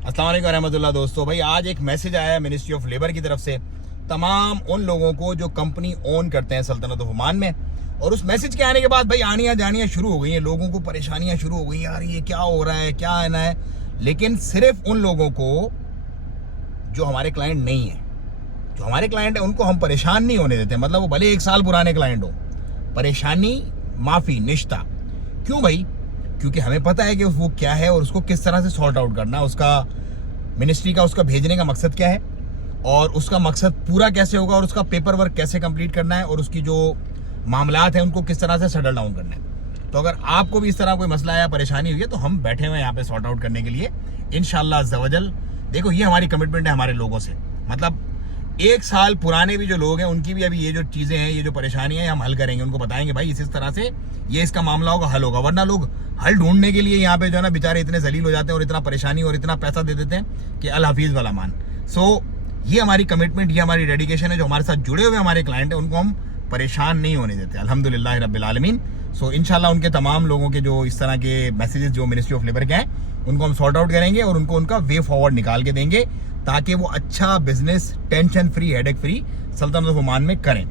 अस्सलाम वालेकुम रहमतुल्लाह। दोस्तों भाई आज एक मैसेज आया है मिनिस्ट्री ऑफ लेबर की तरफ से तमाम उन लोगों को जो कंपनी ओन करते हैं सल्तनत ऑफ ओमान में। और उस मैसेज के आने के बाद भाई आनियाँ जानियाँ शुरू हो गई हैं, लोगों को परेशानियाँ शुरू हो गई, यार ये क्या हो रहा है, क्या आना है। लेकिन सिर्फ उन लोगों को जो हमारे क्लाइंट नहीं है, जो हमारे क्लाइंट है उनको हम परेशान नहीं होने देते। मतलब वो भले 1 साल पुराने क्लाइंट हो, परेशानी माफ़ी निश्ता। क्यों भाई? क्योंकि हमें पता है कि वो क्या है और उसको किस तरह से सॉर्ट आउट करना है, उसका मिनिस्ट्री का उसका भेजने का मकसद क्या है और उसका मकसद पूरा कैसे होगा और उसका पेपर वर्क कैसे कंप्लीट करना है और उसकी जो मामलात हैं उनको किस तरह से सेटल डाउन करना है। तो अगर आपको भी इस तरह कोई मसला या परेशानी हुई है तो हम बैठे हुए हैं यहाँ पे सॉर्ट आउट करने के लिए इंशाअल्लाह अज़्ज़ा वजल। देखो ये हमारी कमिटमेंट है हमारे लोगों से। मतलब 1 साल पुराने भी जो लोग हैं उनकी भी अभी ये जो चीज़ें हैं, ये जो परेशानियां हैं हम हल करेंगे, उनको बताएंगे भाई इस तरह से ये इसका मामला होगा, हल होगा। वरना लोग हल ढूंढने के लिए यहाँ पे जो है ना बेचारे इतने जलील हो जाते हैं और इतना परेशानी और इतना पैसा दे देते हैं कि अल हफीज़ वाला मान। सो ये हमारी कमिटमेंट, ये हमारी डेडिकेशन है। जो हमारे साथ जुड़े हुए हमारे क्लाइंट हैं उनको हम परेशान नहीं होने देते अल्हम्दुलिल्लाह रब्बिल आलमीन। सो इंशाल्लाह उनके तमाम लोगों के जो इस तरह के मैसेजेस जो मिनिस्ट्री ऑफ लेबर के हैं उनको हम सॉर्ट आउट करेंगे और उनको उनका वे फॉरवर्ड निकाल के देंगे ताकि वो अच्छा business tension free, headache free सल्तनत ऑफ ओमान में करें।